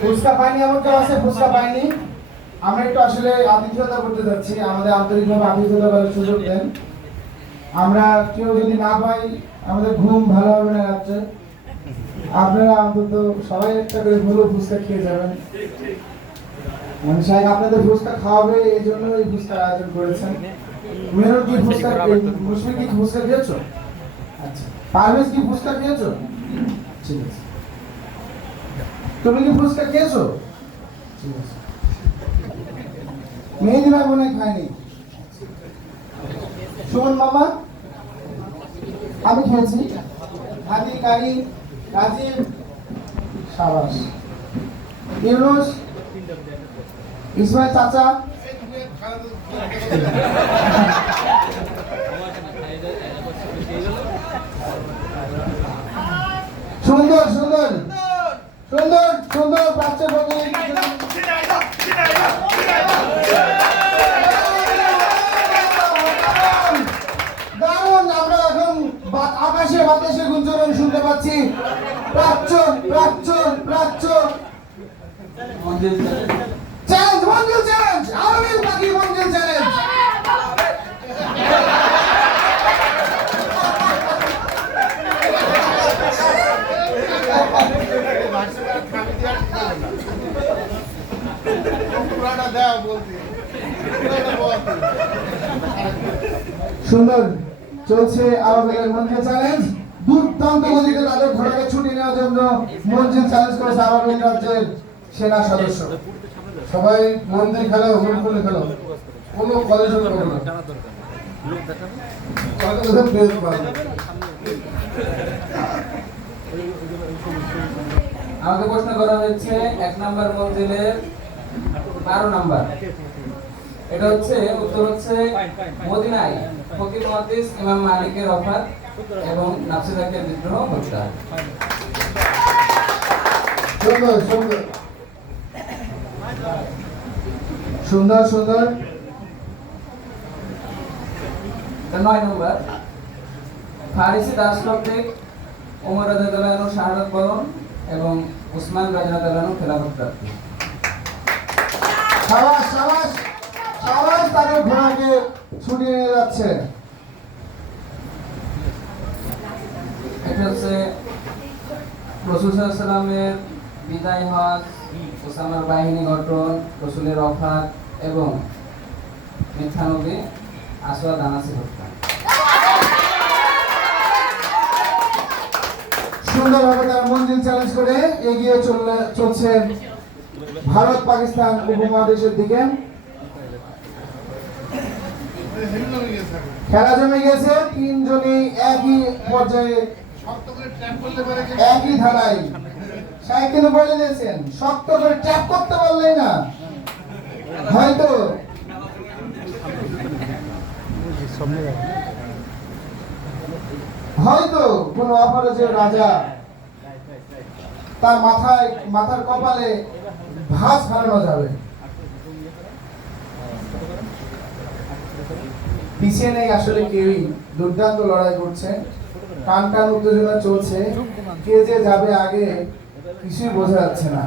ফুচকা পাইনি, এমন কেউ আছে ফুচকা পাইনি? আমরা একটু আসলে আতিথ্যতা করতে যাচ্ছি, আমাদের আন্তরিকভাবে আতিথ্যতা করার সুযোগ দেন। আমরা কেউ যদি না পাই আমাদের ঘুম ভালো হবে না রাত্রে। আপনারা অন্তত সবাই একটা করে ভালো ফুচকা খেয়ে যাবেন। মানে সাহেব আপনাদের ফুচকা খাওয়াবে এই জন্য এই ফুচকার আয়োজন করেছেন। মেরুন কি ফুচকা, মুশফিক কি ফুচকা খেয়েছো? আচ্ছা, পারভেজ কি ফুচকা খেয়েছো? ঠিক আছে। তুমি কি ফুচকা খেয়েছো? ঠিক আছে। মেহেদি ভাই মনে খায়নি। সুমন মামা? আমি খেয়েছি। হাদি কারি রাজীব সাবাস। ইউনুস ইসমাইল চাচা? সুন্দর সুন্দর সুন্দর সুন্দর প্রাচ্য ভঙ্গি। দারুণ, আমরা এখন আকাশে বাতাসে গুঞ্জরণ শুনতে পাচ্ছি। প্রাচ্য প্রাচ্য প্রাচ্য চ্যালেঞ্জ, মঞ্জিল চ্যালেঞ্জ, আরবিল পাখি মঞ্জিল চ্যালেঞ্জ। সুন্দর চলছে আরবের মঞ্জিল চ্যালেঞ্জ। দুর্দান্ত গতিতে তাদের ঘোড়াকে ছুটি নেওয়ার জন্য মঞ্জিল চ্যালেঞ্জ করেছে আরবের রাজ্যের সেনা সদস্য। সবাই মন দিয়ে খেলো, মন খুলে খেলো, কোনো কলেজ করো না। আমাকে প্রশ্ন করা হয়েছে 1 নম্বর মঞ্জিলের 12 নম্বর। এটা হচ্ছে উত্তর হচ্ছে মদিনায় ফকির মুহাদ্দিস ইমাম মালিকের ওফাত এবং নাফসিদাকের বিদ্রোহ হত্যা। সুন্দর সুন্দর সুন্দর সুন্দর। 9 নম্বর ফারিসি দাসলব্ধে ওমর রাদিয়াল্লাহু আনহু শাহাদাত বরণ এবং উসমান রাদিয়াল্লাহু আনহু খেলাফত প্রাপ্তি। সাবাস সাবাস সাবাস, তাদের ঘোড়াকে ছুটিয়ে নিয়ে যাচ্ছে। এটা হচ্ছে রাসূল সাল্লাল্লাহু আলাইহি ওয়াসাল্লামের বিদায় হজ, ওসামার বাহিনী গঠন, রাসূলের ওফাত এবং মিথ্যা নবী আসওয়াদ আনাসি হত্যা। সুন্দরভাবে তারা মঞ্জিল চ্যালেঞ্জ করে এগিয়ে চলছে ভারত পাকিস্তান উপমহাদেশের দিকে। খেলা জমে গেছে, তিনজনই একই পর্যায়ে একই ধারায়। সাহেব কিন্তু বলে দিয়েছেন শক্ত করে ট্যাপ করতে পারলেই না হয়তো হয়তো কোন অপরাজেয় রাজা তার মাথার কপালে ভাঁজ হারানো যাবে। পিছিয়ে নেই আসলে কেউই, দুর্দান্ত লড়াই করছে, টান টান উত্তেজনা চলছে, কে যে যাবে আগে কিছুই বোঝা যাচ্ছে না।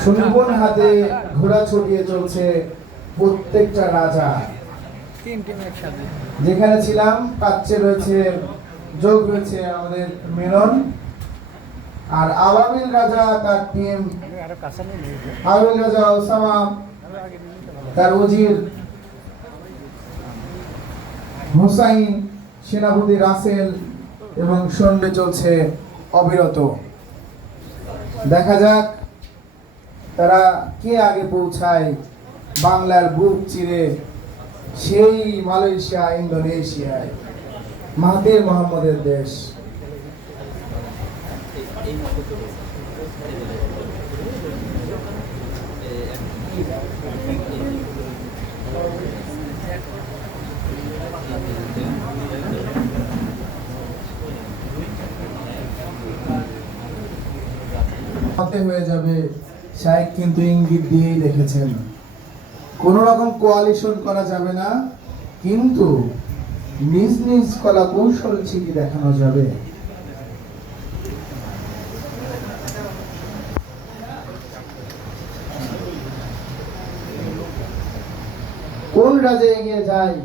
সুনিপুণ হাতে ঘোড়া ছড়িয়ে চলছে প্রত্যেকটা রাজা। যেখানে ছিলাম প্রাচ্যে রয়েছে, যোগ রয়েছে আমাদের মিলন, আর আওয়ামিল রাজা তার টিম, আওয়ামিল রাজা ওসামা, তার ওজির হুসাইন, সেনাপতি রাসেল এবং সন্ধ্যে চলছে অবিরত। দেখা যাক তারা কে আগে পৌঁছায় বাংলার বুক চিরে সেই মালয়েশিয়া, ইন্দোনেশিয়ায়, মাহাতির মোহাম্মদের দেশ। হয়ে যাবে, শাইখ কিন্তু ইঙ্গিত দিয়েই রেখেছেন কোন রকম কোয়ালিশন করা যাবে না, কিন্তু নিজ নিজ কলা কৌশল ঠিকই দেখানো যাবে। কোন রাজে এগিয়ে যায়